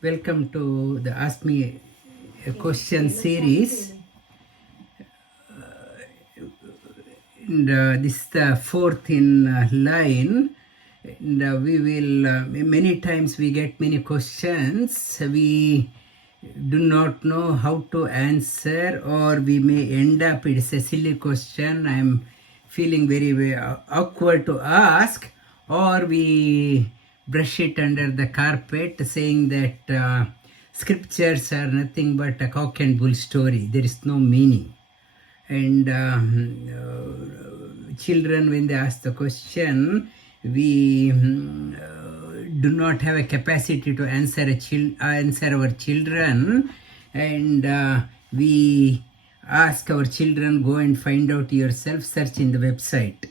Welcome to the Ask Me a Question series. And this is the fourth in line. And we will, many times we get many questions. We do not know how to answer, or we may end up, it's a silly question. I'm feeling very awkward to ask, or we brush it under the carpet saying that scriptures are nothing but a cock and bull story. There is no meaning. And children, when they ask the question, we do not have a capacity to answer our children, and we ask our children, go and find out yourself, search in the website.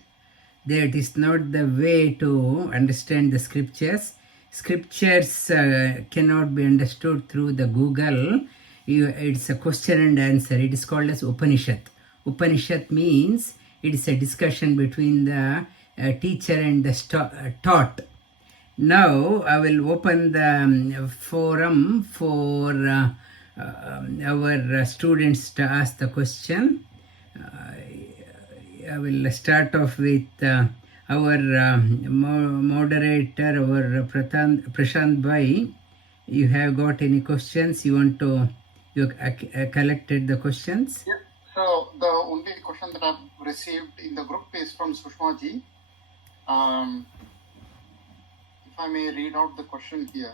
That is not the way to understand the scriptures. Scriptures cannot be understood through the Google. It's a question and answer. It is called as Upanishad. Upanishad means it is a discussion between the teacher and the taught. Now I will open the forum for our students to ask the question. I will start off with our moderator, our Prashant Bhai. You have got any questions? You collected the questions? Yeah. So the only question that I've received in the group is from Sushma ji. If I may read out the question here.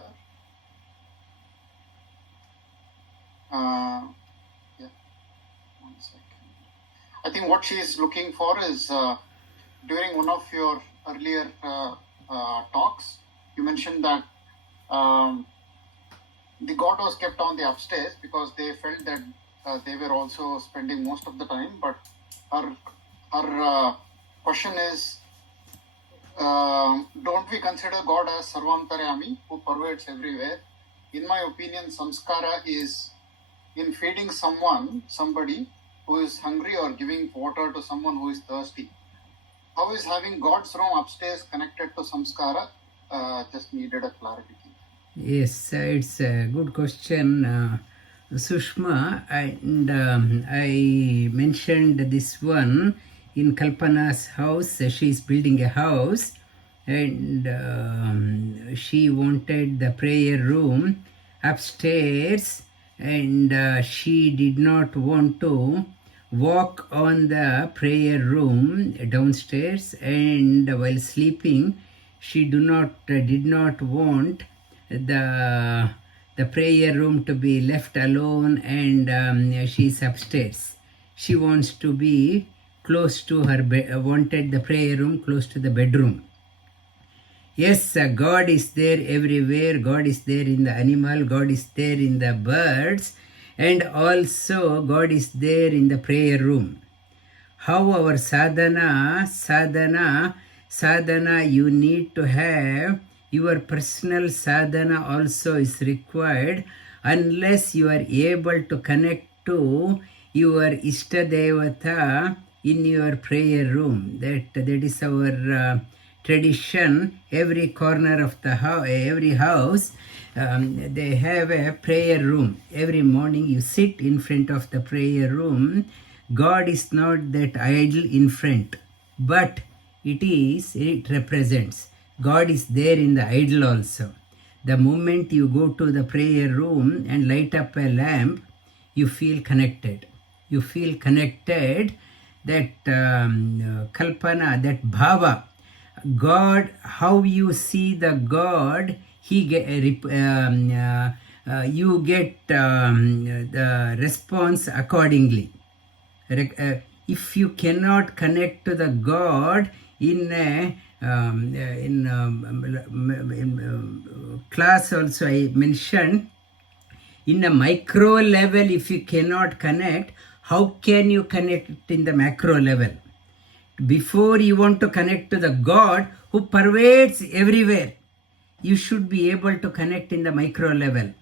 Yeah, 1 second. I think what she is looking for is during one of your earlier talks, you mentioned that the god was kept on the upstairs because they felt that they were also spending most of the time. But her question is, don't we consider God as Sarvantaryami, who pervades everywhere? In my opinion, samskara is in feeding somebody who is hungry, or giving water to someone who is thirsty. How is having God's room upstairs connected to samskara? Just needed a clarification. Yes, it's a good question, Sushma. And I mentioned this one in Kalpana's house. She is building a house, and she wanted the prayer room upstairs, and she did not want to walk on the prayer room downstairs, and while sleeping she did not want the prayer room to be left alone, and she's upstairs. She wants to be close to her wanted the prayer room close to the bedroom. Yes, God is there everywhere. God is there in the animal. God is there in the birds. And also God is there in the prayer room. How our sadhana, you need to have your personal sadhana also is required. Unless you are able to connect to your Ishtadevata in your prayer room. That is our tradition. Every corner of the house, every house, they have a prayer room. Every morning you sit in front of the prayer room. God is not that idol in front, but it represents. God is there in the idol also. The moment you go to the prayer room and light up a lamp, you feel connected. You feel connected. That kalpana, that bhava, God, how you see the God, you get the response accordingly. If you cannot connect to the God in class also I mentioned, in a micro level, if you cannot connect, how can you connect in the macro level? Before you want to connect to the God who pervades everywhere, you should be able to connect in the micro level.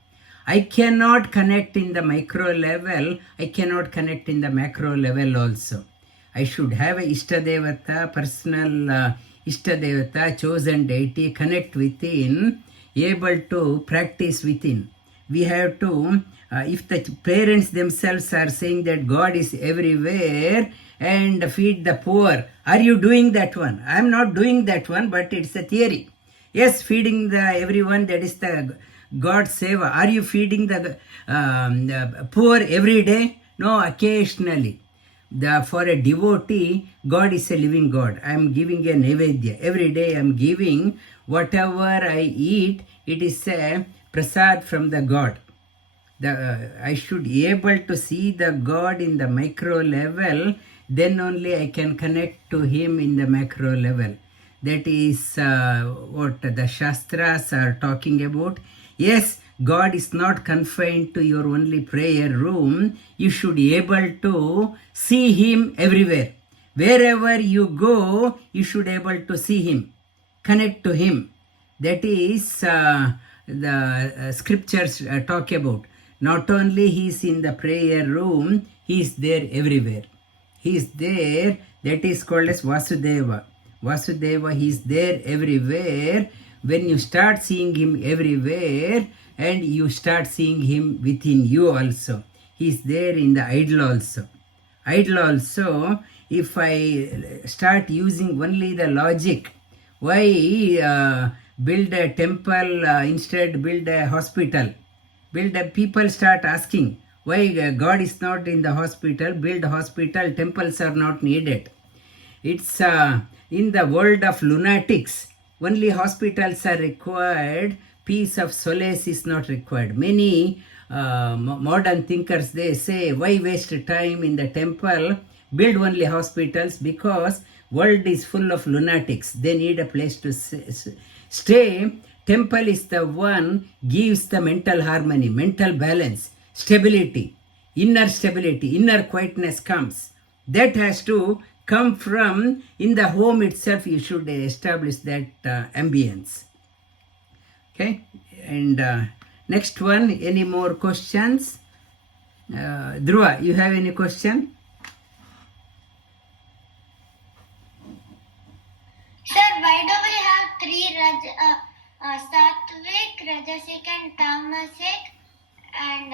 I cannot connect in the micro level, I cannot connect in the macro level also. I should have a Ishtadevata, personal Ishtadevata, chosen deity, connect within, able to practice within. we have to, if the parents themselves are saying that God is everywhere and feed the poor, are you doing that one? I'm not doing that one, but it's a theory. Yes, feeding the everyone, that is the God seva. Are you feeding the poor every day? No, occasionally. For a devotee, God is a living God. I am giving a nevedya. Every day I am giving whatever I eat, it is a prasad from the God. I should be able to see the God in the micro level, then only I can connect to Him in the macro level. That is what the Shastras are talking about. Yes, God is not confined to your only prayer room. You should be able to see Him everywhere. Wherever you go, you should be able to see Him, connect to Him. That is the scriptures talk about. Not only He is in the prayer room, He is there everywhere. He is there, that is called as Vasudeva. Vasudeva, He is there everywhere. When you start seeing Him everywhere, and you start seeing Him within you also. He is there in the idol also. Idol also, if I start using only the logic, why build a temple, instead build a hospital? People start asking, why God is not in the hospital? Build hospital, temples are not needed. It's in the world of lunatics, only hospitals are required, peace of solace is not required. Many modern thinkers, they say, why waste time in the temple? Build only hospitals, because world is full of lunatics. They need a place to stay. Temple is the one gives the mental harmony, mental balance, stability, inner quietness comes. That has to come from in the home itself. You should establish that ambience. Okay, and next one, any more questions? Dhruva, you have any question? Sir, why do we have three Sattvic, Rajasic and Tamasic, and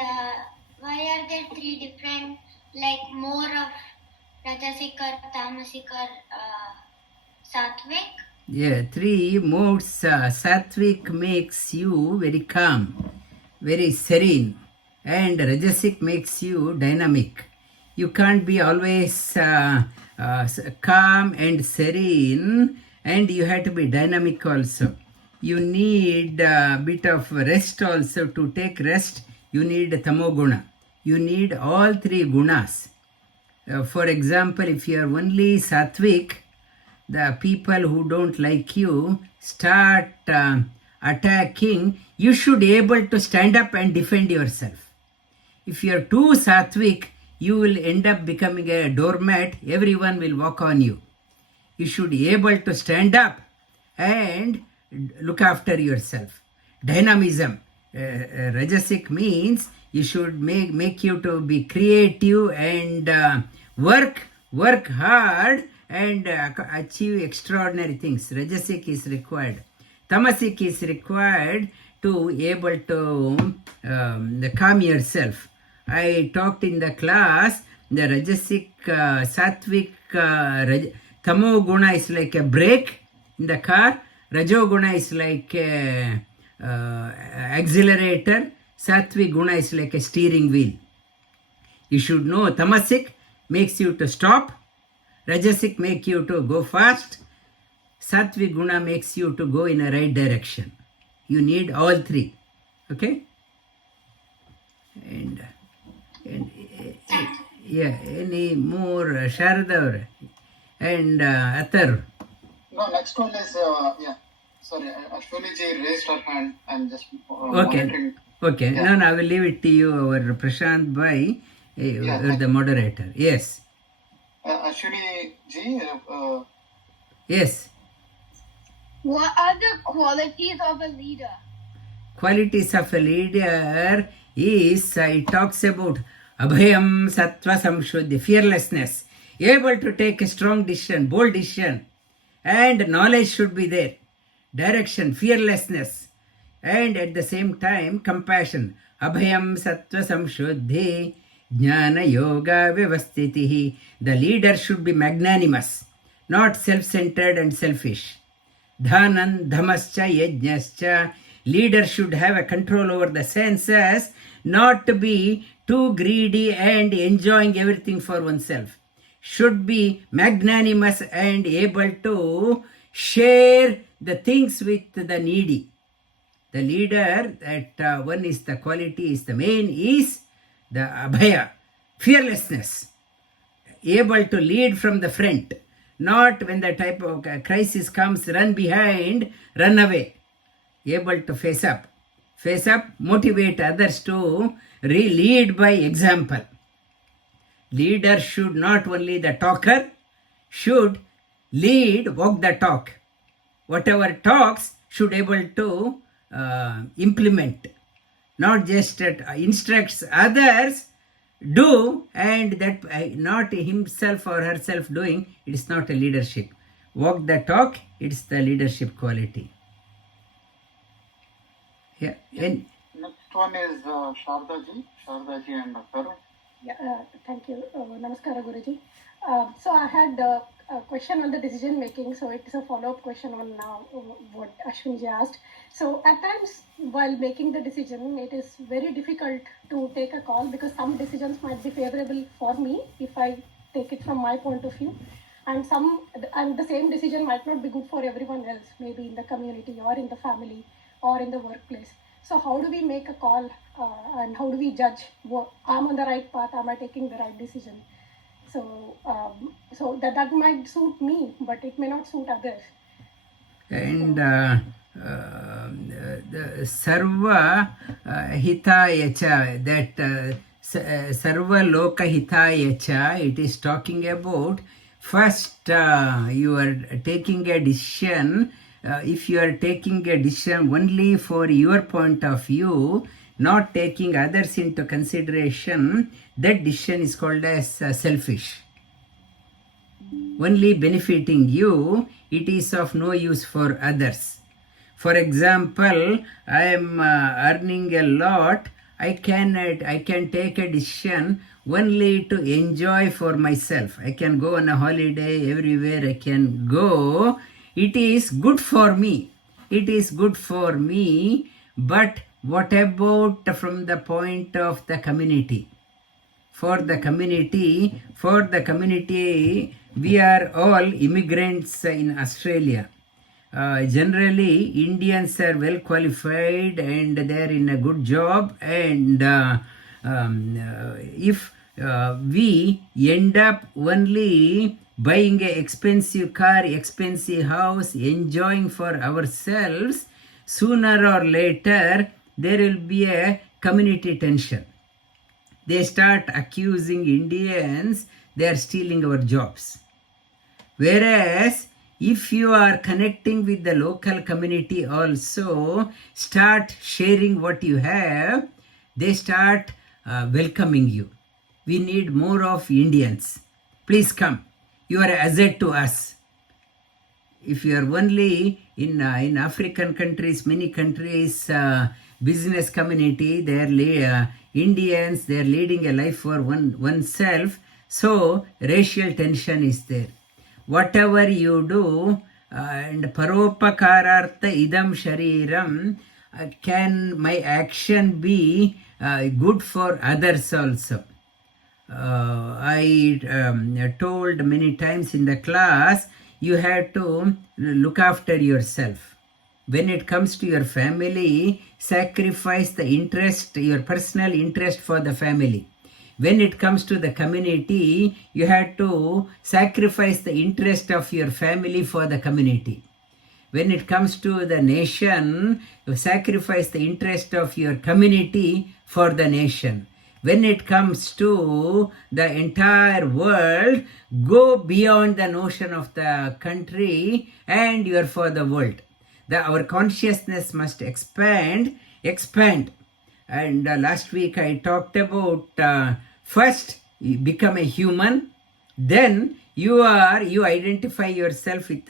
why are there three different, like more of Rajasic or Tamasic or Sattvic? Yeah, three modes. Sattvic makes you very calm, very serene, and Rajasic makes you dynamic. You can't be always calm and serene, and you have to be dynamic also. You need a bit of rest also. To take rest, you need tamoguna. You need all three gunas. For example, if you are only sattvic, the people who don't like you start attacking, you should be able to stand up and defend yourself. If you are too sattvic, you will end up becoming a doormat. Everyone will walk on you. You should be able to stand up and look after yourself. Dynamism. Rajasic means you should make you to be creative and work hard and achieve extraordinary things. Rajasic is required. Tamasic is required to able to calm yourself. I talked in the class, the Rajasic, Sattvic, Tamo Guna is like a brake in the car. Rajo Guna is like a accelerator. Sattvic Guna is like a steering wheel. You should know Tamasic makes you to stop. Rajasic make you to go fast. Sattvic Guna makes you to go in a right direction. You need all three. Okay? And yeah, any more Sharada and Athar? No, next one is, sorry, Ashwini ji raised her hand. I'm just Okay. monitoring. Okay, Yeah. no, I will leave it to you, our Prashant Bhai, the moderator. Yes. Ashwini ji, Yes. What are the qualities of a leader? Qualities of a leader is, it talks about Abhayam Sattva Samshuddhi, fearlessness, able to take a strong decision, bold decision, and knowledge should be there. Direction, fearlessness, and at the same time, compassion. abhayam sattva samshuddhi, jnana yoga vyavastitihi. The leader should be magnanimous, not self-centered and selfish. Dhanan dhamascha yajnascha. Leader should have a control over the senses, not to be too greedy and enjoying everything for oneself. Should be magnanimous and able to share the things with the needy. The leader, that one is the quality, is the main, is the abhaya, fearlessness, able to lead from the front, not when the type of crisis comes, run behind, run away. Able to face up, motivate others to lead by example. Leader should not only the talker, should lead, walk the talk. Whatever talks should able to implement, not just instructs others do, and that not himself or herself doing. It is not a leadership. Walk the talk, it's the leadership quality. Yeah. And next one is Shardaji and Karu. Yeah, thank you. Namaskara, Guruji. So I had a question on the decision making. So it is a follow-up question on what Ashwinji asked. So at times while making the decision, it is very difficult to take a call because some decisions might be favorable for me if I take it from my point of view, and the same decision might not be good for everyone else, maybe in the community or in the family or in the workplace. So how do we make a call and how do we judge I'm on the right path, am I taking the right decision? So so that might suit me, but it may not suit others. And the sarva hitaya cha, that sarva loka hitaya cha, it is talking about first you are taking a decision. If you are taking a decision only for your point of view, not taking others into consideration, that decision is called as selfish. Only benefiting you, it is of no use for others. For example, I am earning a lot. I can take a decision only to enjoy for myself. I can go on a holiday everywhere I can go. It is good for me. It is good for me. But what about from the point of the community? For the community, we are all immigrants in Australia. Generally, Indians are well qualified and they are in a good job. And if we end up only buying an expensive car, expensive house, enjoying for ourselves, sooner or later there will be a community tension. They start accusing Indians they are stealing our jobs. Whereas if you are connecting with the local community also, start sharing what you have, they start welcoming you. We need more of Indians. Please come. You are an asset to us. If you are only in African countries, many countries, business community, they are Indians, they are leading a life for oneself. So racial tension is there. Whatever you do, and paropakarartha idam shariram, can my action be good for others also? I told many times in the class, you have to look after yourself. When it comes to your family, sacrifice the interest, your personal interest for the family. When it comes to the community, you have to sacrifice the interest of your family for the community. When it comes to the nation, you sacrifice the interest of your community for the nation. When it comes to the entire world, go beyond the notion of the country and you are for the world. Our consciousness must expand. And last week I talked about first you become a human, then you identify yourself with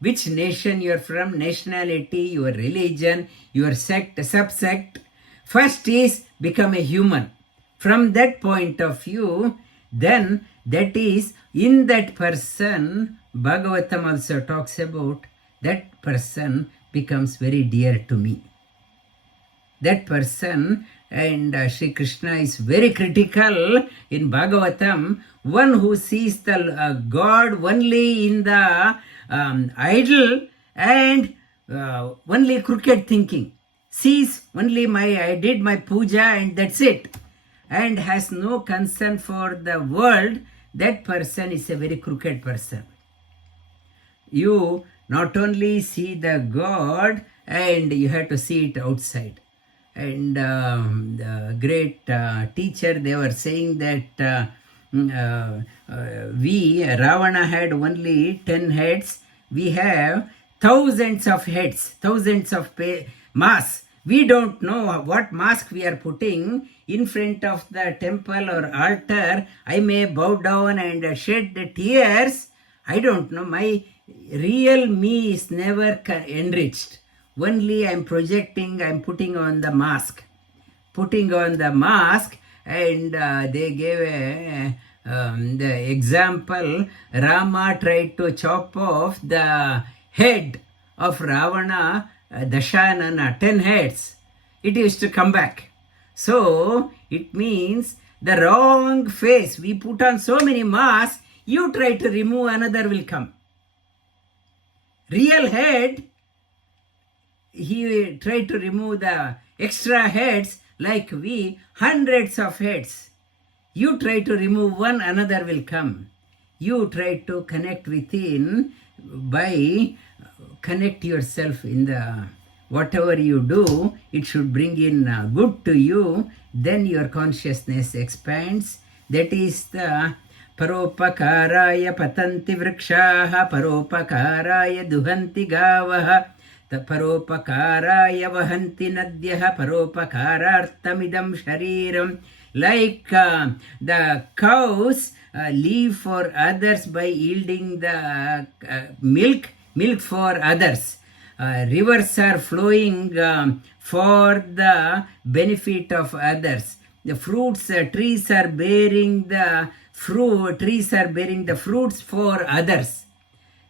which nation you are from, nationality, your religion, your sect, subsect. First is become a human. From that point of view, then that is in that person, Bhagavatam also talks about that person becomes very dear to me. That person, and Sri Krishna is very critical in Bhagavatam, one who sees the God only in the idol and only crooked thinking, sees only I did my puja and that's it, and has no concern for the world, that person is a very crooked person. You not only see the God, and you have to see it outside. And the great teacher, they were saying that Ravana had only 10 heads. We have thousands of heads, thousands of masks. We don't know what mask we are putting in front of the temple or altar. I may bow down and shed tears. I don't know. My real me is never enriched. Only I'm projecting, I'm putting on the mask. And they gave the example. Rama tried to chop off the head of Ravana, Dashanana, 10 heads. It used to come back. So it means the wrong face. We put on so many masks, you try to remove, another will come. Real head, he tried to remove the extra heads, like we, hundreds of heads. You try to remove one, another will come. You try to connect within by connect yourself in the whatever you do, it should bring in good to you. Then your consciousness expands. That is the Paropakaraya patanti vrikshaha, Paropakaraya duhanti gavaha, Paropakaraya vahanti nadyaha, Paropakarartamidam shariram. Like the cows live for others by yielding the milk for others. Rivers are flowing for the benefit of others. The fruits, trees are bearing the fruits for others.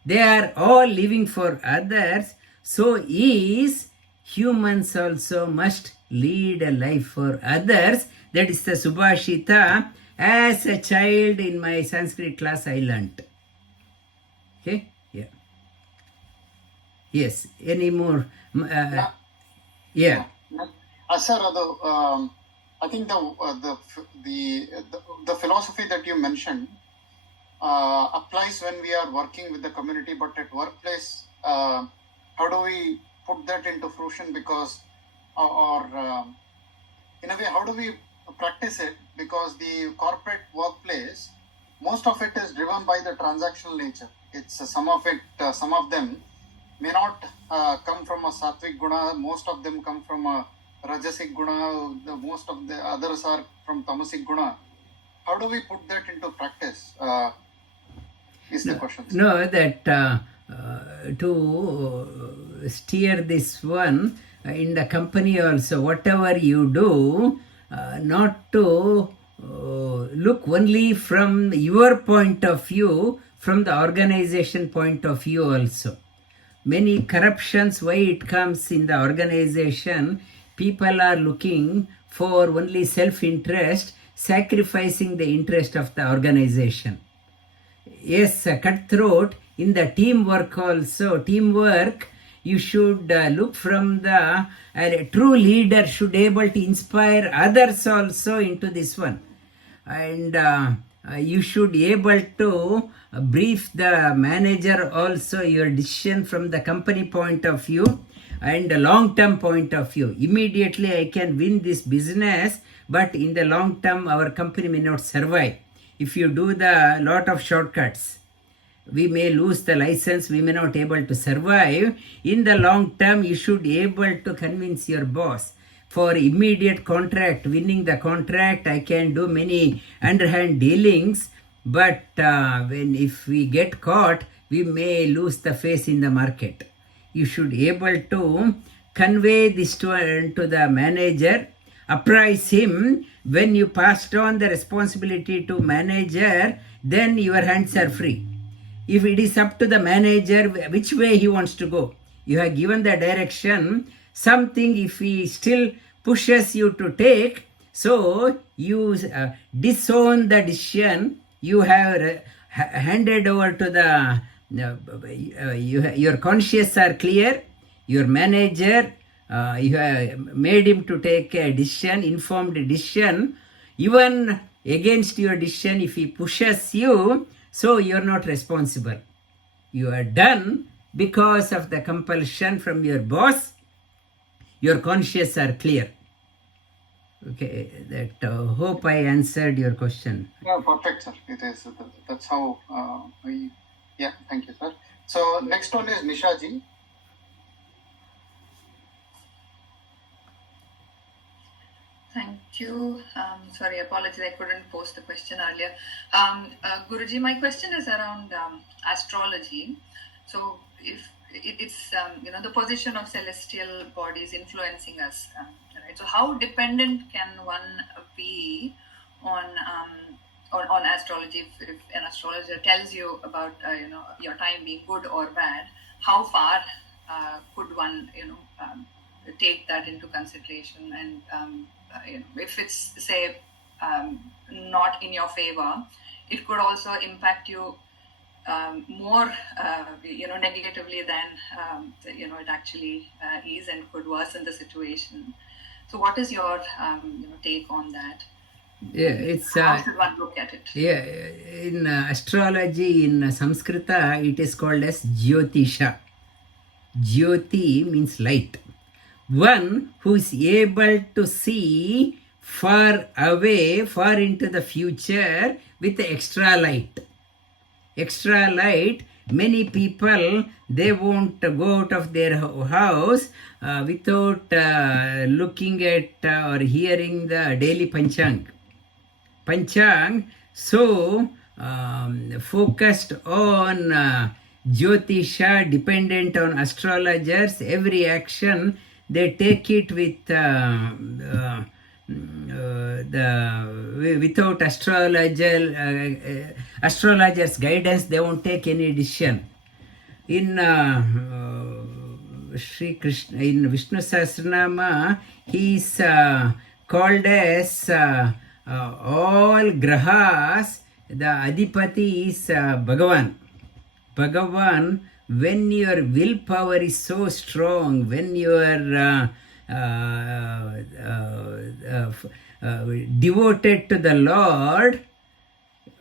They are all living for others. So is humans also must lead a life for others. That is the Subhashita. As a child in my Sanskrit class, I learnt. Okay? Yeah. Yes. Any more? Yeah. Sir, I think the philosophy that you mentioned applies when we are working with the community, but at workplace, how do we put that into fruition? Because, in a way, how do we practice it? Because the corporate workplace, most of it is driven by the transactional nature. It's some of them may not come from a sattvic guna. Most of them come from a rajasic guna. Most of the others are from tamasic guna. How do we put that into practice? Is the question. No, that to steer this one in the company also, whatever you do, not to look only from your point of view, from the organization point of view also. Many corruptions, why it comes in the organization, people are looking for only self-interest, sacrificing the interest of the organization. Yes, cutthroat in the teamwork also. Teamwork, you should look from the true leader should able to inspire others also into this one. And you should be able to brief the manager also your decision from the company point of view and the long-term point of view. Immediately I can win this business, but in the long term our company may not survive. If you do the lot of shortcuts, we may lose the license, we may not able to survive. In the long term, you should be able to convince your boss. For immediate contract, winning the contract, I can do many underhand dealings, but if we get caught, we may lose the face in the market. You should be able to convey this to the manager. apprise him. When you passed on the responsibility to manager, then your hands are free. If it is up to the manager which way he wants to go, you have given the direction, something if he still pushes you to take, so you disown the decision, you have handed over to the your conscience are clear, your manager, you have made him to take a decision, informed decision, even against your decision. If he pushes you, so you are not responsible. You are done because of the compulsion from your boss. Your conscience are clear. Okay, that hope I answered your question. Yeah, perfect, sir. It is. That's how we. Yeah, thank you, sir. So next one is Nishaji. Thank you. Sorry, apologies, I couldn't post the question earlier. Guruji, my question is around astrology. So, if it's the position of celestial bodies influencing us, right? So, how dependent can one be on astrology? If an astrologer tells you about your time being good or bad, how far could one take that into consideration? And if it's say not in your favor, it could also impact you more negatively than it actually is, and could worsen the situation. So what is your take on that? Yeah, it's how should one look at it? Yeah, in astrology, in Sanskrita, it is called as Jyotisha. Jyoti means light. One who is able to see far away, far into the future with extra light. Extra light, many people, they won't go out of their house without looking at or hearing the daily Panchang. So focused on Jyotisha, dependent on astrologers. Every action they take it with without astrologers' guidance. They won't take any decision. In Sri Krishna, in Vishnu Sahasranama, he is called as all grahas. The Adipati is Bhagavan. Bhagavan, when your willpower is so strong, when you are devoted to the Lord,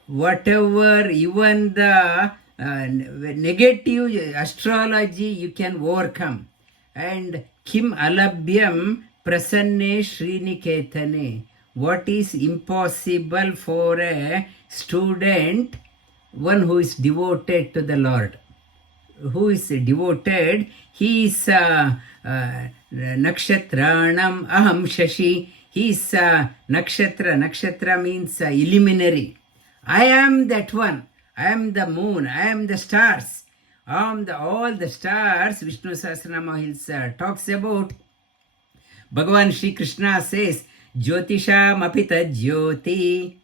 whatever, even the negative astrology you can overcome. And Kim Alabhyam Prasanne Sriniketane. What is impossible for a student, one who is devoted to the Lord? Who is devoted, he is Nakshatranam Aham Shashi. He is Nakshatra. Nakshatra means illuminary. I am that one. I am the moon. I am the stars. I am all the stars. Vishnu Sahasranama talks about. Bhagavan Sri Krishna says, Jyotisha mapita jyoti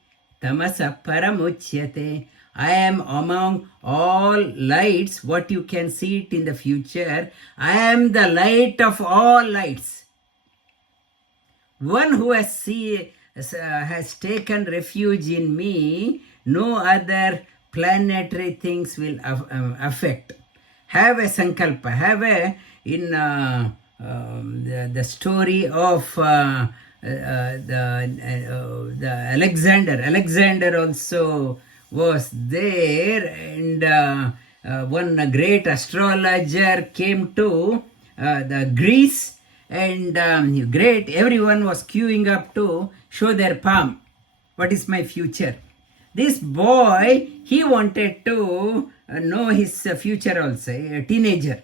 tamasa paramuchyate. I am among all lights, what you can see it in the future. I am the light of all lights. One who has taken refuge in me, no other planetary things will affect. Have a sankalpa. Have a, in the story of the Alexander also was there, and one great astrologer came to the Greece, and everyone was queuing up to show their palm. What is my future? This boy, he wanted to know his future also. A teenager,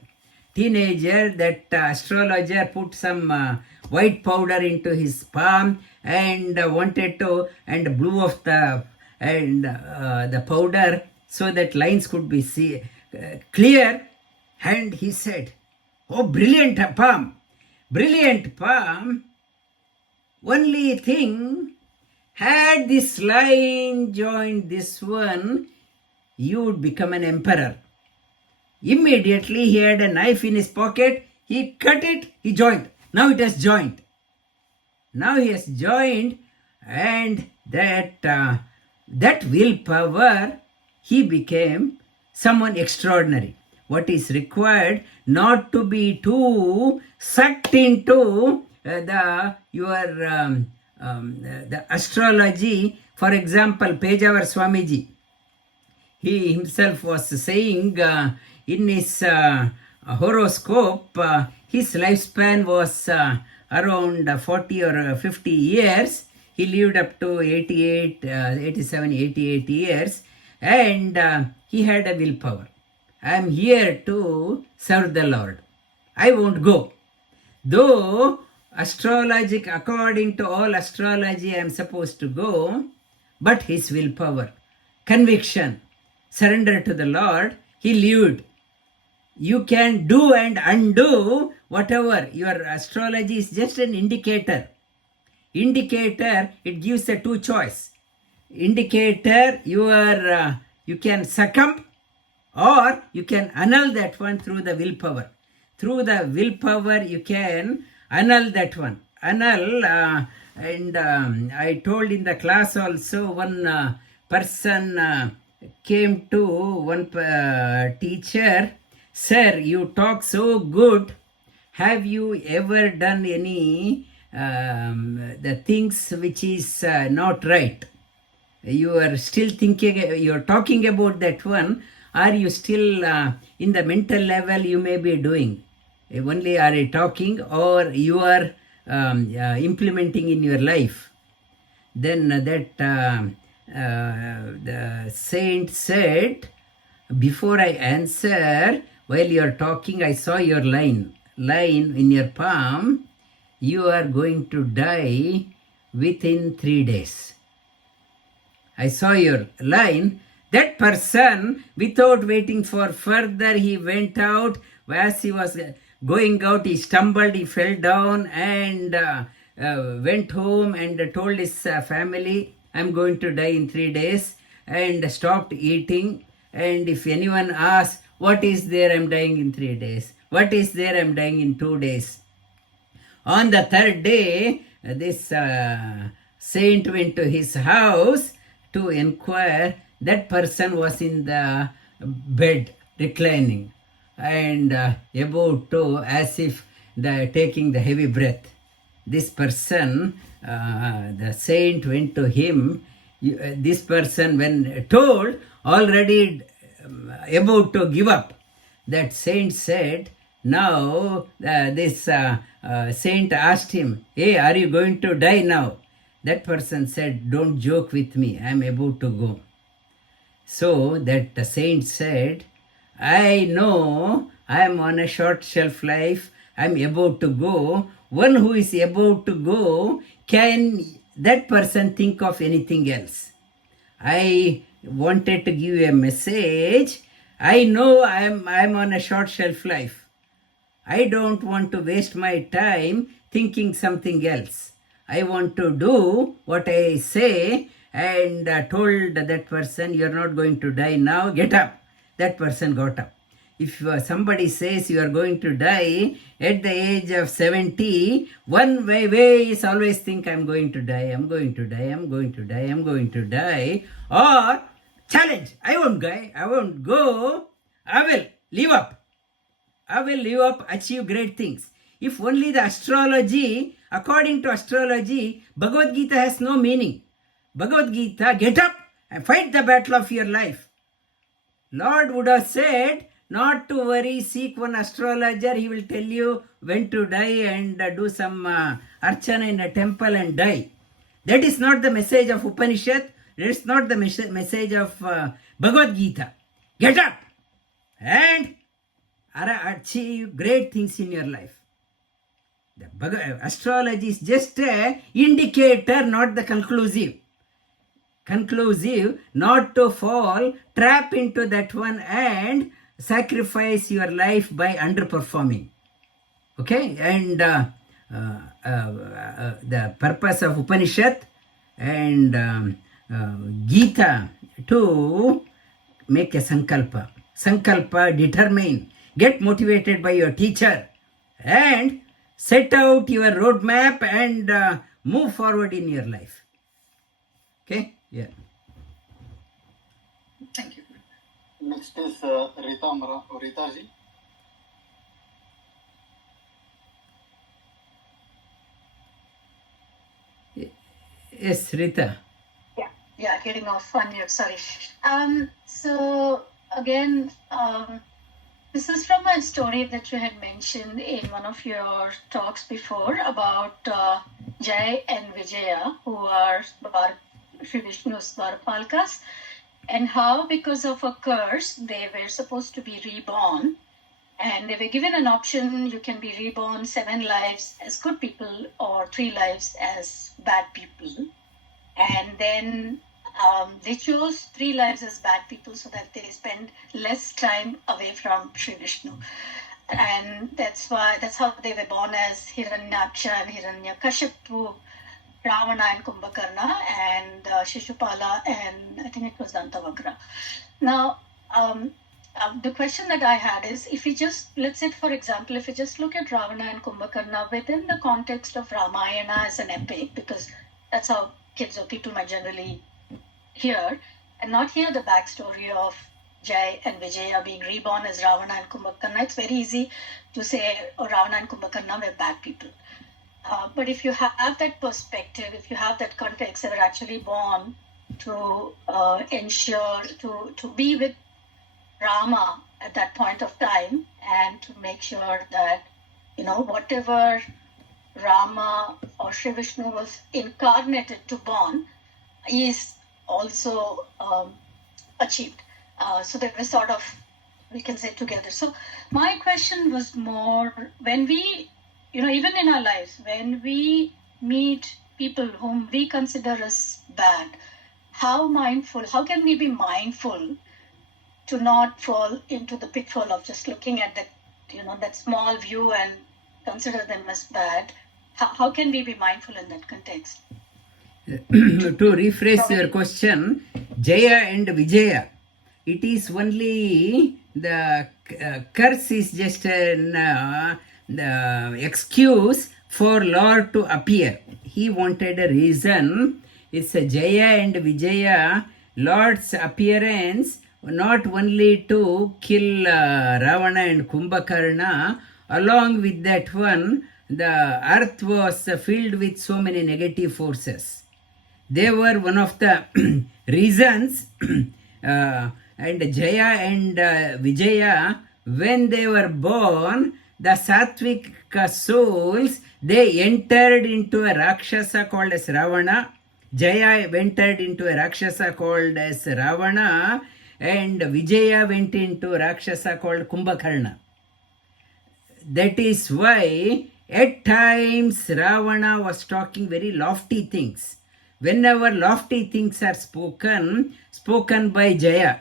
that astrologer put some white powder into his palm and wanted to, and blew off the powder so that lines could be clear. And he said, oh, brilliant palm. Only thing, had this line joined this one, you would become an emperor. Immediately he had a knife in his pocket, he cut it, he joined. Now it has joined. Now he has joined, and that willpower, he became someone extraordinary. What is required, not to be too sucked into the astrology. For example, Pejawar Swamiji, he himself was saying in his horoscope, his lifespan was around 40 or 50 years. He lived up to 88, 87, 88 years, and he had a willpower. I am here to serve the Lord. I won't go. Though according to all astrology, I am supposed to go, but his willpower, conviction, surrender to the Lord, he lived. You can do and undo whatever. Your astrology is just an indicator. It gives a two choice. Indicator, you can succumb, or you can annul that one through the willpower. Through the willpower, you can annul that one. Annul, and I told in the class also, one person came to one teacher, "Sir, you talk so good. Have you ever done any the things which is not right? You are still thinking, you are talking about that one. Are you still in the mental level you may be doing? Only are you talking, or you are implementing in your life?" Then the saint said, "Before I answer, while you are talking, I saw your line in your palm. You are going to die within 3 days. I saw your line." That person, without waiting for further, he went out. As he was going out, he stumbled, he fell down, and went home and told his family, "I'm going to die in 3 days," and stopped eating. And if anyone asks, "What is there? I'm dying in 3 days. What is there? I'm dying in 2 days." On the third day, this saint went to his house to inquire. That person was in the bed, reclining, and about to, as if taking the heavy breath. This person, the saint went to him. This person, when told, already about to give up. That saint said, now this saint asked him, "Hey, are you going to die now?" That person said, "Don't joke with me, I am about to go." So that the saint said, "I know I am on a short shelf life, I am about to go. One who is about to go, can that person think of anything else? I wanted to give you a message. I know I am on a short shelf life. I don't want to waste my time thinking something else. I want to do what I say," and told that person, "You are not going to die now, get up." That person got up. If somebody says you are going to die at the age of 70, one way is always think, "I'm going to die, I'm going to die, I'm going to die, I'm going to die." Or challenge, "I won't die, I won't go, I will live up. I will live up, achieve great things." If only the astrology, according to astrology, Bhagavad Gita has no meaning. Bhagavad Gita, get up and fight the battle of your life. Lord would have said, not to worry, seek one astrologer, he will tell you when to die, and do some archana in a temple and die. That is not the message of Upanishad. That is not the message of Bhagavad Gita. Get up and achieve great things in your life. The astrology is just an indicator, not the conclusive. Conclusive, not to fall trap into that one and sacrifice your life by underperforming. Okay, and the purpose of Upanishad and Gita to make a sankalpa. Sankalpa, determine, get motivated by your teacher and set out your roadmap and move forward in your life. Okay? Yeah. Thank you. Next is Rita ji. Yes, Rita. Yeah, getting off on mute, sorry. So again, this is from a story that you had mentioned in one of your talks before about Jai and Vijaya, who are Sri Vishnu's Dwarapalkas, and how because of a curse they were supposed to be reborn, and they were given an option: you can be reborn 7 lives as good people or 3 lives as bad people. And then they chose 3 lives as bad people so that they spend less time away from Sri Vishnu. And that's how they were born as Hiranyaksha and Hiranyakashipu, Ravana and Kumbhakarna, and Shishupala, and I think it was Dantavakra. Now, the question that I had is, if we just, let's say for example, if we just look at Ravana and Kumbhakarna within the context of Ramayana as an epic, because that's how kids or people might generally hear, and not hear the backstory of Jai and Vijaya being reborn as Ravana and Kumbhakarna, it's very easy to say, oh, Ravana and Kumbhakarna were bad people. But if you have that perspective, if you have that context, they were actually born to ensure, to be with Rama at that point of time, and to make sure that, whatever Rama or Sri Vishnu was incarnated to born is also achieved. So they were sort of, we can say, together. So my question was more, when we, even in our lives, when we meet people whom we consider as bad, how can we be mindful to not fall into the pitfall of just looking at that, that small view and consider them as bad? How can we be mindful in that context? To rephrase your question, Jaya and Vijaya, it is only the curse is just an excuse for Lord to appear. He wanted a reason. It's a Jaya and Vijaya, Lord's appearance, not only to kill Ravana and Kumbhakarna. Along with that one, the earth was filled with so many negative forces. They were one of the reasons. And Jaya and Vijaya, when they were born, the sattvic souls, they entered into a Rakshasa called as Ravana. Jaya entered into a Rakshasa called as Ravana, and Vijaya went into a Rakshasa called Kumbhakarna. That is why at times Ravana was talking very lofty things. Whenever lofty things are spoken by Jaya,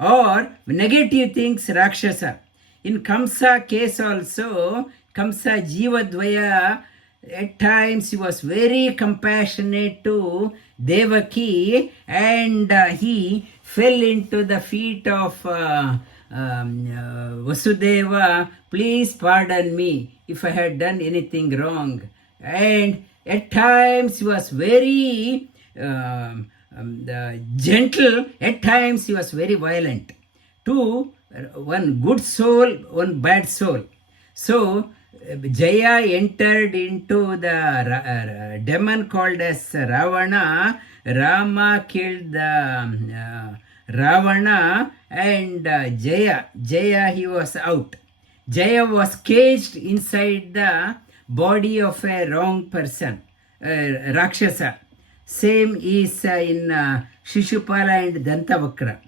or negative things Rakshasa. In Kamsa case also, Kamsa Jivadvaya, at times he was very compassionate to Devaki, and he fell into the feet of Vasudeva. Please pardon me if I had done anything wrong. And at times he was very gentle, at times he was very violent. To one good soul, one bad soul. So Jaya entered into the demon called as Ravana. Rama killed the Ravana, and Jaya he was out. Jaya was caged inside the body of a wrong person, Rakshasa. Same is in Shishupala and Dantavakra.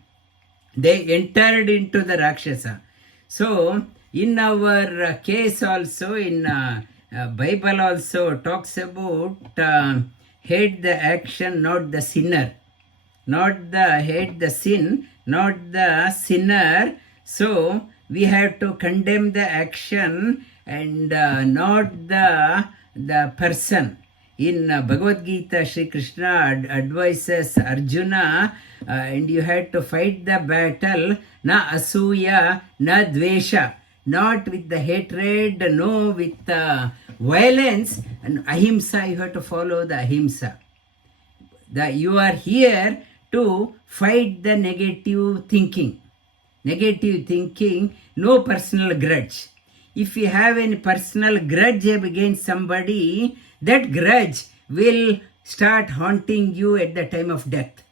They entered into the Rakshasa. So in our case also, in Bible also talks about hate the action, not the sinner. Not the hate the sin, not the sinner. So we have to condemn the action and not the person. In Bhagavad Gita, Sri Krishna advises Arjuna, and you had to fight the battle, na asuya, na dvesha, not with the hatred, no with violence, and ahimsa, you have to follow the ahimsa. You are here to fight the negative thinking. Negative thinking, no personal grudge. If you have any personal grudge against somebody, that grudge will start haunting you at the time of death.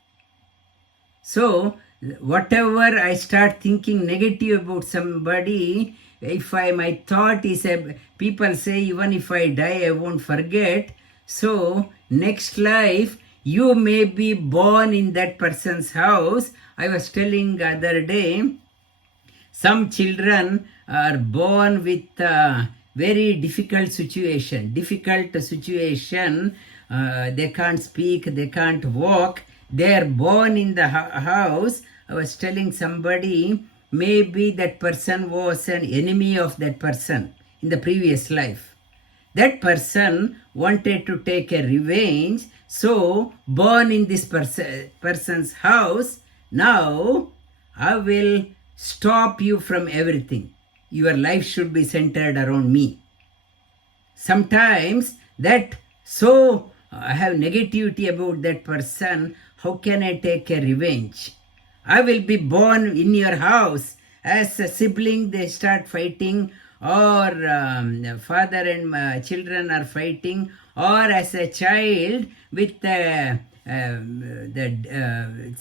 So, whatever I start thinking negative about somebody, if my thought is, people say, even if I die, I won't forget. So, next life, you may be born in that person's house. I was telling the other day, some children are born with very difficult situation. They can't speak, they can't walk. They are born in the house. I was telling somebody, maybe that person was an enemy of that person in the previous life. That person wanted to take a revenge, so born in this person's house. Now I will stop you from everything. Your life should be centered around me. Sometimes that, so I have negativity about that person, how can I take a revenge? I will be born in your house. As a sibling, they start fighting, or father and children are fighting, or as a child with it's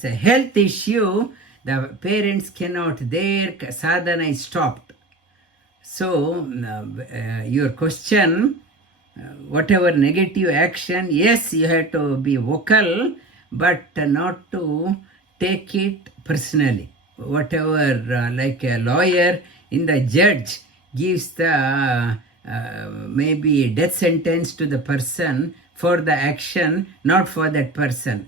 a health issue, the parents cannot, their sadhana is stopped. So, your question, whatever negative action, yes, you have to be vocal, but not to take it personally. Whatever, like a lawyer in the judge gives the maybe death sentence to the person for the action, not for that person.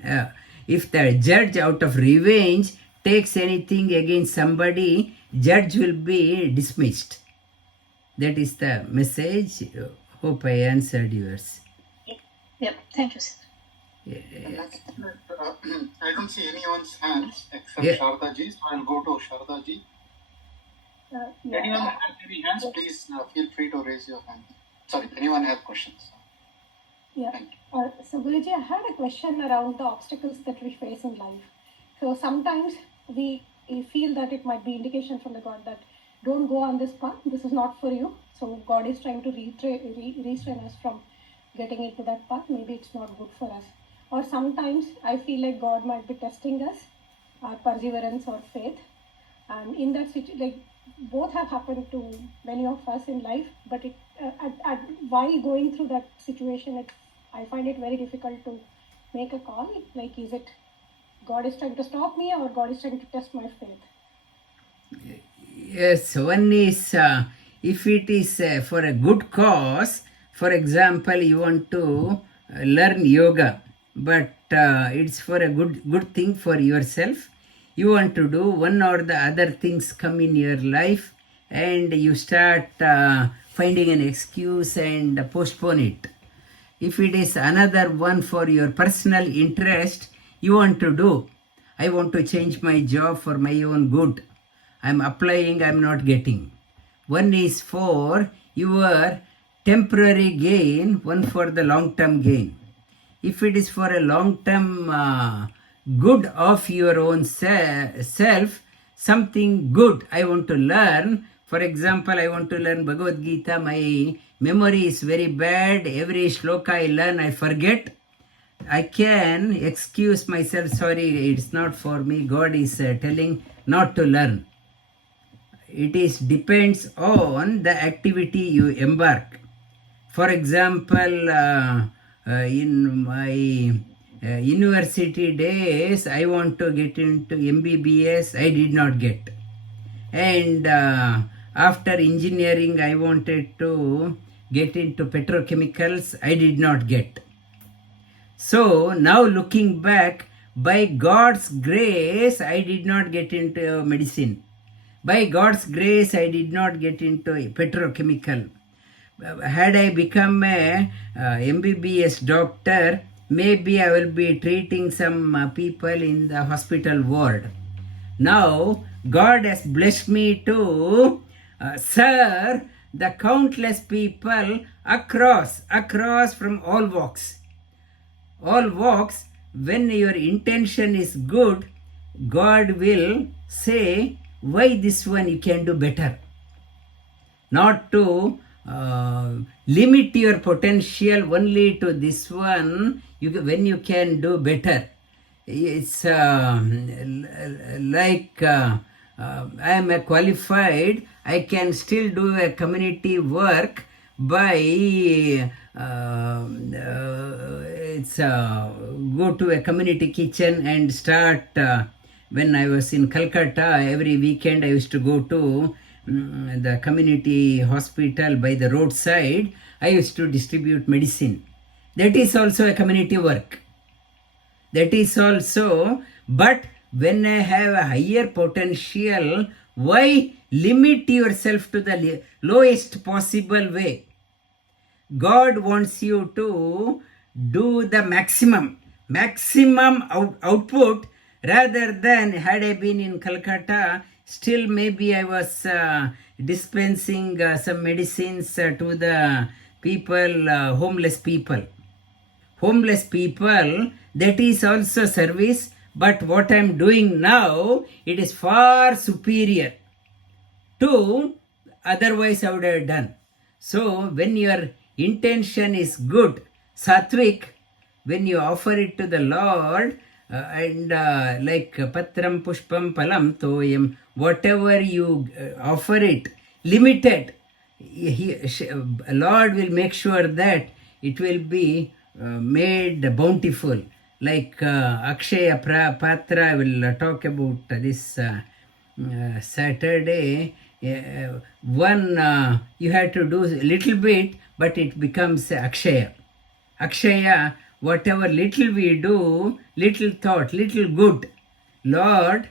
If the judge out of revenge takes anything against somebody, judge will be dismissed. That is the message. Hope I answered yours. Yep, thank you, sir. I don't see anyone's hands except Sharda ji, so I'll go to Sharda ji. Anyone has any hands, please feel free to raise your hand. Sorry, anyone have questions? Yeah. So Guruji, I had a question around the obstacles that we face in life. So sometimes we feel that it might be indication from the God that don't go on this path, this is not for you. So God is trying to restrain us from getting into that path. Maybe it's not good for us. Or sometimes I feel like God might be testing us, our perseverance or faith. And in that situation, like both have happened to many of us in life, but while going through that situation, I find it very difficult to make a call. Like, is it God is trying to stop me or God is trying to test my faith? Yes, one is if it is for a good cause. For example, you want to learn yoga, but it's for a good thing for yourself. You want to do one or the other things come in your life, and you start finding an excuse and postpone it. If it is another one for your personal interest, you want to do. I want to change my job for my own good. I'm applying, I'm not getting. One is for your temporary gain, one for the long-term gain. If it is for a long-term good of your own self, something good I want to learn. For example, I want to learn Bhagavad Gita. My memory is very bad. Every shloka I learn, I forget. I can excuse myself, sorry, it's not for me. God is telling not to learn. It is depends on the activity you embark. For example, in my university days, I want to get into MBBS, I did not get. And after engineering, I wanted to get into petrochemicals, I did not get. So now looking back, by God's grace, I did not get into medicine. By God's grace, I did not get into petrochemical. Had I become a MBBS doctor, maybe I will be treating some people in the hospital ward. Now, God has blessed me to serve the countless people across from all walks. All walks, when your intention is good, God will say, why this one you can do better. Not to limit your potential only to this one, when you can do better. It's like I am a qualified, I can still do a community work by it's go to a community kitchen and start. When I was in Calcutta, every weekend I used to go to the community hospital by the roadside. I used to distribute medicine. That is also a community work. That is also, but when I have a higher potential, why limit yourself to the lowest possible way? God wants you to do the maximum output, rather than, had I been in Calcutta, still maybe I was dispensing some medicines to the people, homeless people. Homeless people, that is also service, but what I am doing now, it is far superior to otherwise I would have done. So when your intention is good, sattvic, when you offer it to the Lord, and like patram pushpam palam toyam, whatever you offer it, limited, Lord will make sure that it will be made bountiful. Like Akshaya Patra, I will talk about this Saturday. One you have to do a little bit, but it becomes Akshaya. Akshaya, whatever little we do, little thought, little good, Lord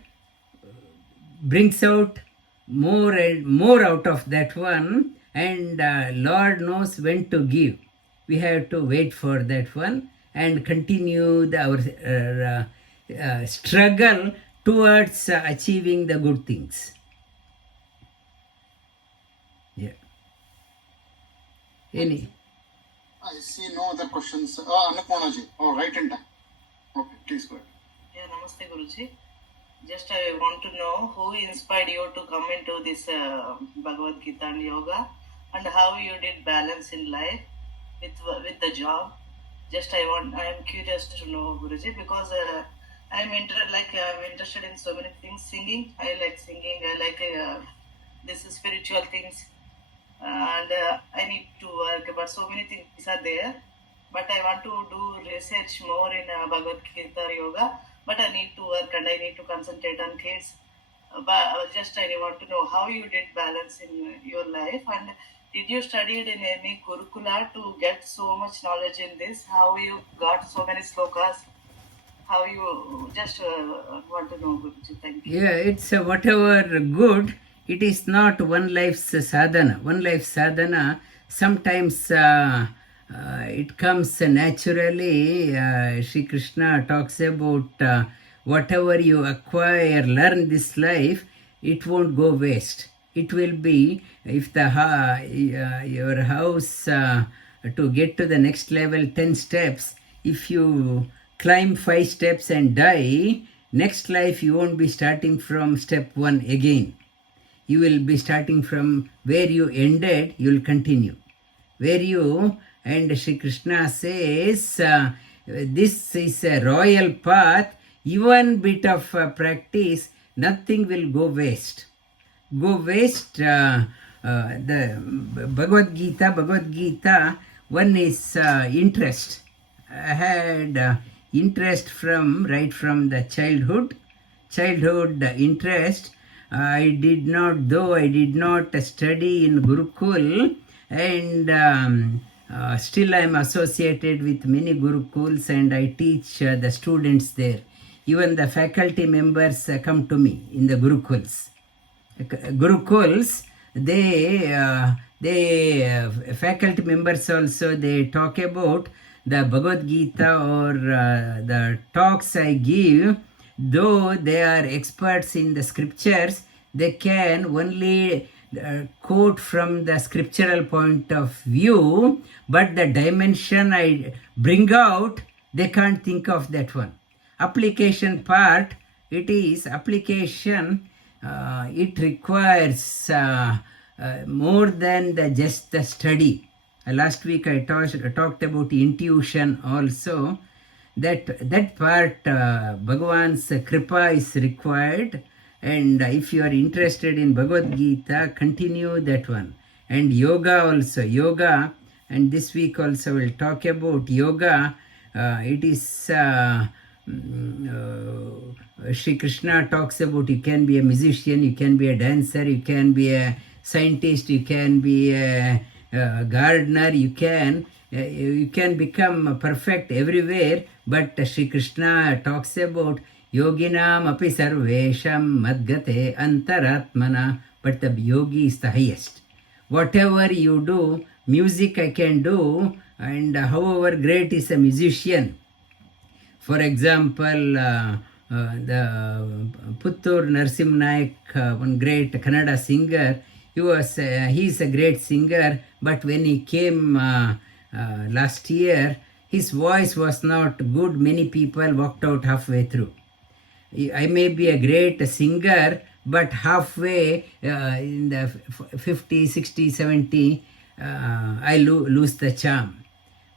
brings out more and more out of that one, and Lord knows when to give. We have to wait for that one and continue our struggle towards achieving the good things. Yeah. Any? I see no other questions. Annaponaji, oh, right in time. Okay, please go ahead. Yeah, Namaste Guruji. Just I want to know who inspired you to come into this Bhagavad Gita and yoga, and how you did balance in life with the job. Just I am curious to know, Guruji, because I'm interested in so many things. Singing, I like singing. I like this spiritual things, and I need to work. But so many things are there. But I want to do research more in Bhagavad Gita yoga. But I need to work and I need to concentrate on kids. But just I want to know how you did balance in your life, and did you studied in any Gurukula to get so much knowledge in this? How you got so many slokas? How you just want to know, Guruji? Thank you. Yeah, it's whatever good. It is not one life's sadhana. One life sadhana, sometimes it comes naturally. Sri Krishna talks about whatever you acquire, learn this life, it won't go waste. It will be, if the your house to get to the next level 10 steps, if you climb 5 steps and die, next life you won't be starting from step 1 again. You will be starting from where you ended, you will continue. Where you, and Sri Krishna says, this is a royal path, even bit of practice, nothing will go waste. The Bhagavad Gita, one is interest. I had interest right from the childhood interest. I did not study in Gurukul, and still I am associated with many Gurukuls, and I teach the students there. Even the faculty members come to me in the Gurukuls. faculty members also, they talk about the Bhagavad Gita or the talks I give. Though they are experts in the scriptures, they can only quote from the scriptural point of view, but the dimension I bring out, they can't think of that one. Application part, it is application, it requires more than just the study. Last week I talked about intuition also. That part, Bhagavan's kripa is required, and if you are interested in Bhagavad Gita, continue that one. And yoga also, yoga, and this week also we'll talk about yoga. It is Shri Krishna talks about you can be a musician, you can be a dancer, you can be a scientist, you can be a gardener, you can become perfect everywhere, but Shri Krishna talks about yoginam api sarvesham madgate antaratmana, but the yogi is the highest. Whatever you do, music I can do, and however great is a musician. For example, the Puttur Narsim Naik, one great Kannada singer, he is a great singer, but when he came last year, his voice was not good. Many people walked out halfway through. I may be a great singer, but halfway in the 50, 60, 70, I lose the charm.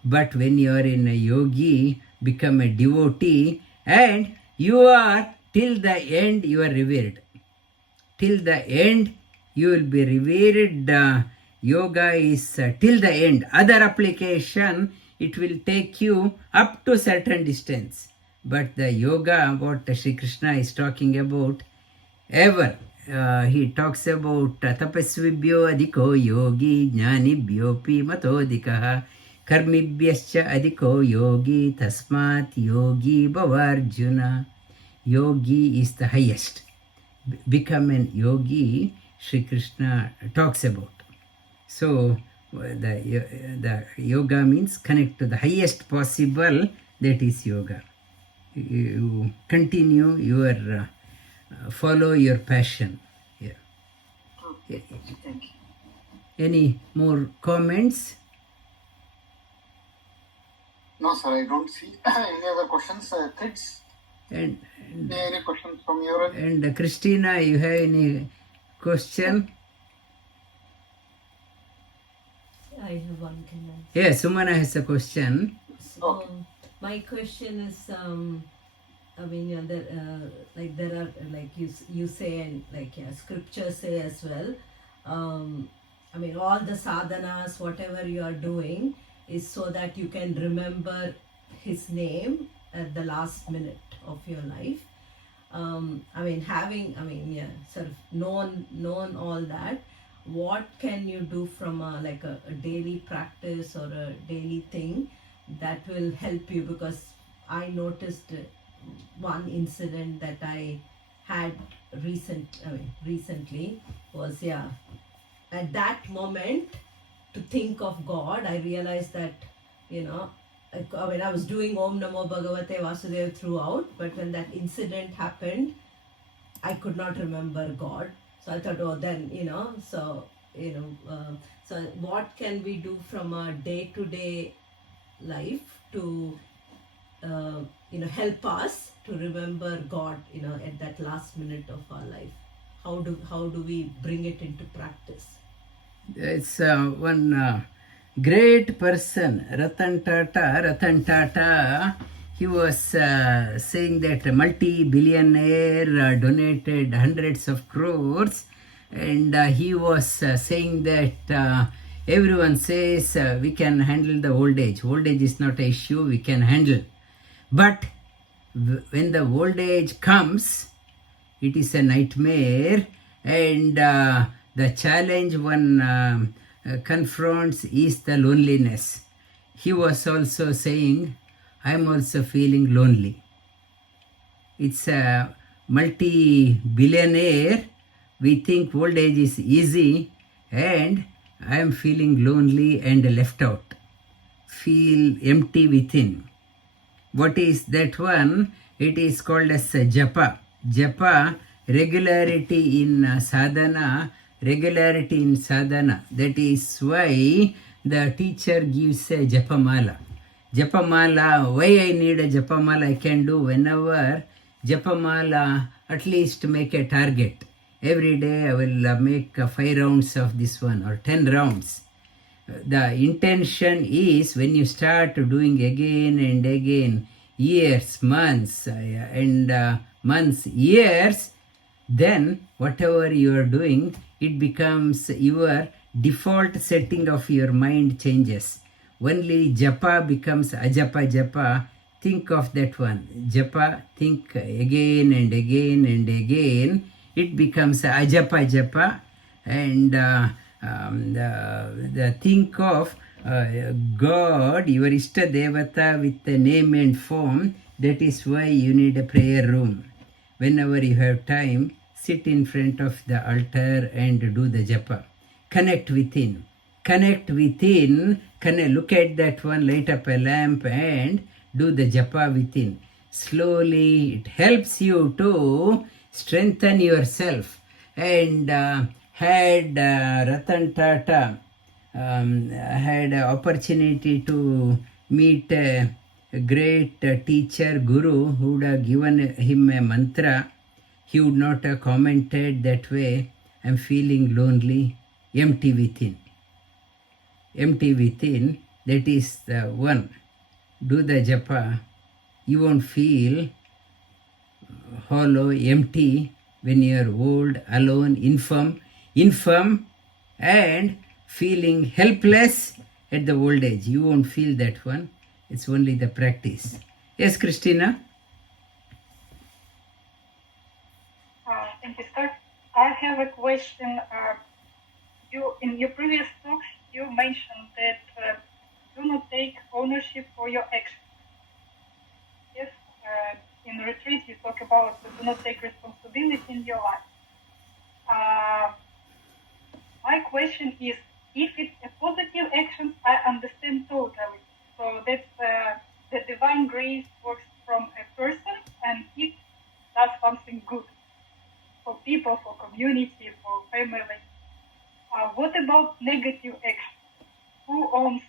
But when you are in a yogi, become a devotee, and you are till the end, you are revered. Till the end, you will be revered. Yoga is till the end. Other application, it will take you up to certain distance. But the yoga, what Sri Krishna is talking about, ever. He talks about tapasvibhyo adhiko yogi jnanibhyopi matodikaha karmibhyascha adhiko yogi tasmat yogi bhavarjuna. Yogi is the highest. Become an yogi, Sri Krishna talks about. So the yoga means connect to the highest possible, that is yoga. You continue your follow your passion. Yeah. Okay. Thank you. Any more comments? No, sir, I don't see any other questions. Kids, And any questions from your end? and Christina, you have any question? I have one comment. Yeah, Sumana has a question. So, my question is, I mean, there, like there are, like you say, and like scriptures say as well. I mean, all the sadhanas, whatever you are doing, is so that you can remember His name at the last minute of your life. I mean, sort of known all that. What can you do from a daily practice or a daily thing that will help you? Because I noticed one incident that I had recently was, at that moment to think of God, I realized that, I was doing Om Namo Bhagavate Vasudeva throughout, but when that incident happened, I could not remember God. So I thought, so what can we do from a day-to-day life to, help us to remember God, at that last minute of our life? How do we bring it into practice? It's one great person, Ratan Tata, he was saying that a multi-billionaire donated hundreds of crores, and he was saying that everyone says we can handle the old age. Old age is not an issue, we can handle. But when the old age comes, it is a nightmare, and the challenge one confronts is the loneliness. He was also saying, I am also feeling lonely. It's a multi-billionaire. We think old age is easy, and I am feeling lonely and left out. Feel empty within. What is that one? It is called as japa. Japa, regularity in sadhana, regularity in sadhana. That is why the teacher gives a japamala. Japamala, why I need a japamala? I can do whenever. Japamala, at least make a target. Every day I will make 5 rounds of this one or 10 rounds. The intention is when you start doing again and again, years, months, years, then whatever you are doing, it becomes your default setting of your mind changes. Only japa becomes ajapa japa. Think of that one. Japa, think again and again and again. It becomes ajapa japa, and the think of God, your Ishta Devata with the name and form. That is why you need a prayer room. Whenever you have time, sit in front of the altar and do the japa. Connect within. Connect within. Look at that one, light up a lamp and do the japa within. Slowly, it helps you to strengthen yourself. And had Ratan Tata had an opportunity to meet a great teacher, guru, who would have given him a mantra, he would not have commented that way. I'm feeling lonely, empty within. Empty within, that is the one. Do the japa, you won't feel hollow, empty when you are old, alone, infirm, and feeling helpless at the old age. You won't feel that one. It's only the practice. Yes, Christina? Thank you, sir. I have a question. In your previous talks, you mentioned that do not take ownership for your actions. Yes, in the retreat you talk about do not take responsibility in your life. My question is, if it's a positive action, I understand totally. So that's the divine grace works from a person and it does something good for people, for community, for family. What about negative action? Who owns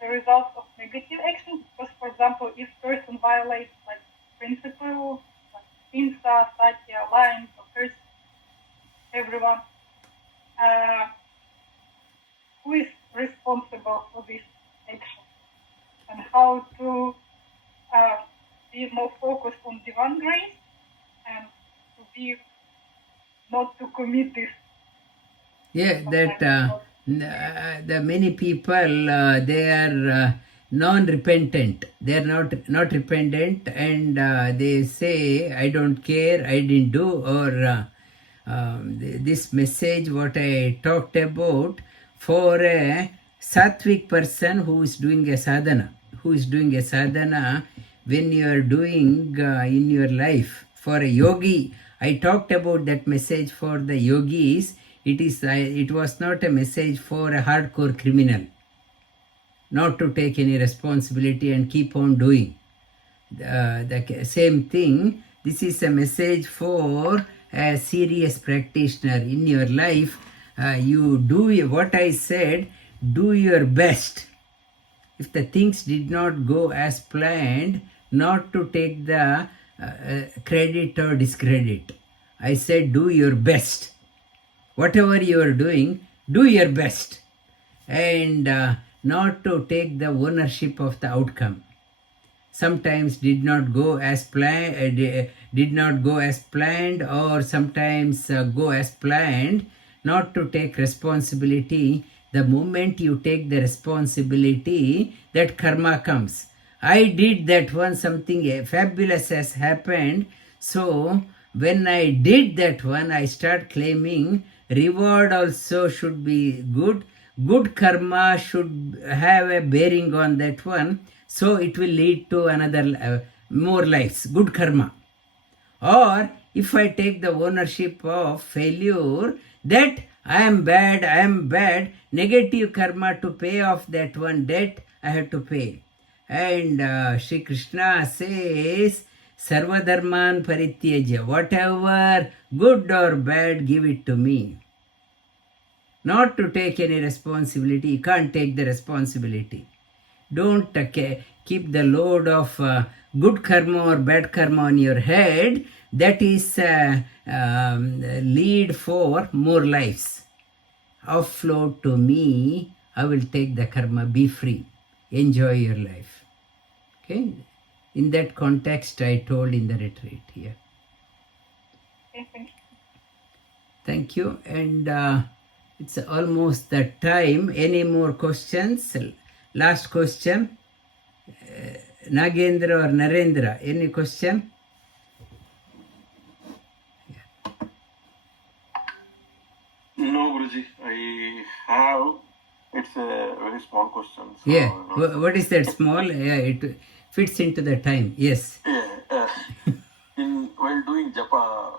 the result of negative action? Because, for example, if person violates like principle, like Hinsa, Satya, lines, or curse everyone, who is responsible for this action? And how to be more focused on divine grace and to be not to commit this. Yeah, that the many people they are non-repentant. They are not repentant, and they say, "I don't care, I didn't do," or this message what I talked about for a sattvic person who is doing a sadhana. When you are doing in your life for a yogi, I talked about that message for the yogis. It was not a message for a hardcore criminal not to take any responsibility and keep on doing the same thing. This is a message for a serious practitioner in your life. You do what I said, do your best. If the things did not go as planned, not to take the credit or discredit. I said do your best. Whatever you are doing, do your best, and not to take the ownership of the outcome. Sometimes did not go as planned, or sometimes go as planned. Not to take responsibility. The moment you take the responsibility, that karma comes. I did that one, something fabulous has happened. So when I did that one, I start claiming reward also should be good. Good karma should have a bearing on that one. So it will lead to another more lives. Good karma. Or if I take the ownership of failure, that I am bad, negative karma to pay off that one debt I have to pay. And Sri Krishna says, Sarvadharman parityaja, whatever good or bad, give it to me. Not to take any responsibility, you can't take the responsibility. Don't keep the load of good karma or bad karma on your head. That is lead for more lives. Offload to me, I will take the karma, be free, enjoy your life. Okay, in that context I told in the retreat here. Okay, thank you. Thank you. And it's almost that time. Any more questions? Last question. Nagendra or Narendra, any question? No, Guruji. I have. It's a very small question. So Yeah. What is that small? Yeah, it fits into the time. Yes. Yeah. While doing japa,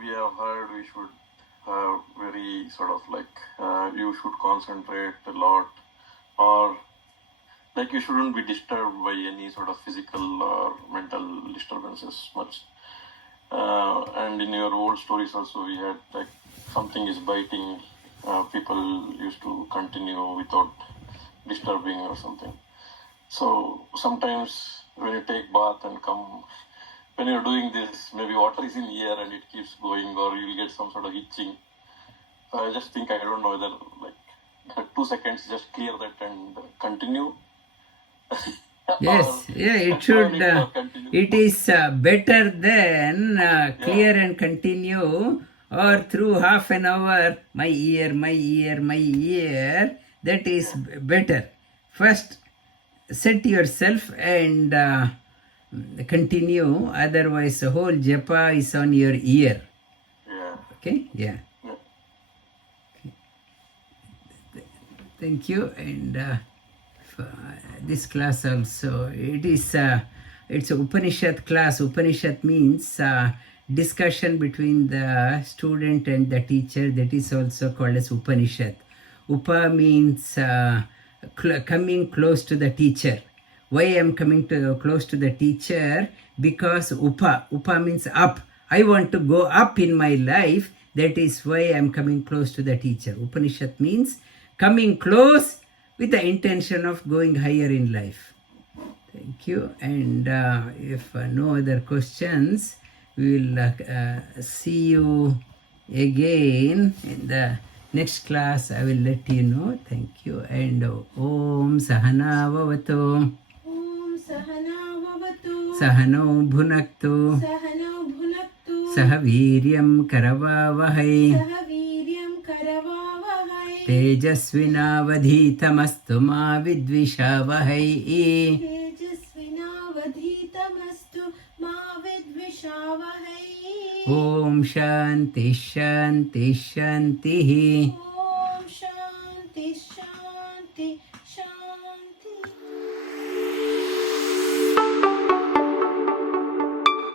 we have heard we should have very sort of like you should concentrate a lot, or like you shouldn't be disturbed by any sort of physical or mental disturbances much. And in your old stories also, we had like something is biting. People used to continue without disturbing or something. So sometimes when you take bath and come, when you're doing this, maybe water is in here and it keeps going, or you'll get some sort of itching. So I just think, I don't know whether like 2 seconds, just clear that and continue. Yes. Yeah. It should. It is better than clear and continue, or through half an hour. My ear. That is better. First, set yourself and continue. Otherwise, the whole japa is on your ear. Yeah. Okay. Yeah. Okay. Thank you. And this class also, it's a Upanishad class. Upanishad means discussion between the student and the teacher. That is also called as Upanishad. Upa means coming close to the teacher. Why I am coming close to the teacher? Because Upa means up. I want to go up in my life. That is why I am coming close to the teacher. Upanishad means coming close with the intention of going higher in life. Thank you. And if no other questions, we will see you again in the next class. I will let you know. Thank you. And Om Sahana Vavatu. Om Sahana Vavatu. Sahano Bhunaktu. Sahano Bhunaktu. Sahaviryam Karavavahai. Sahaviryam Karavavahai. Tejasvinavadhitamastu ma vidvishavahai. Tejasvinavadhitamastu ma vidvishavahai. Om Shanti Shanti Shanti.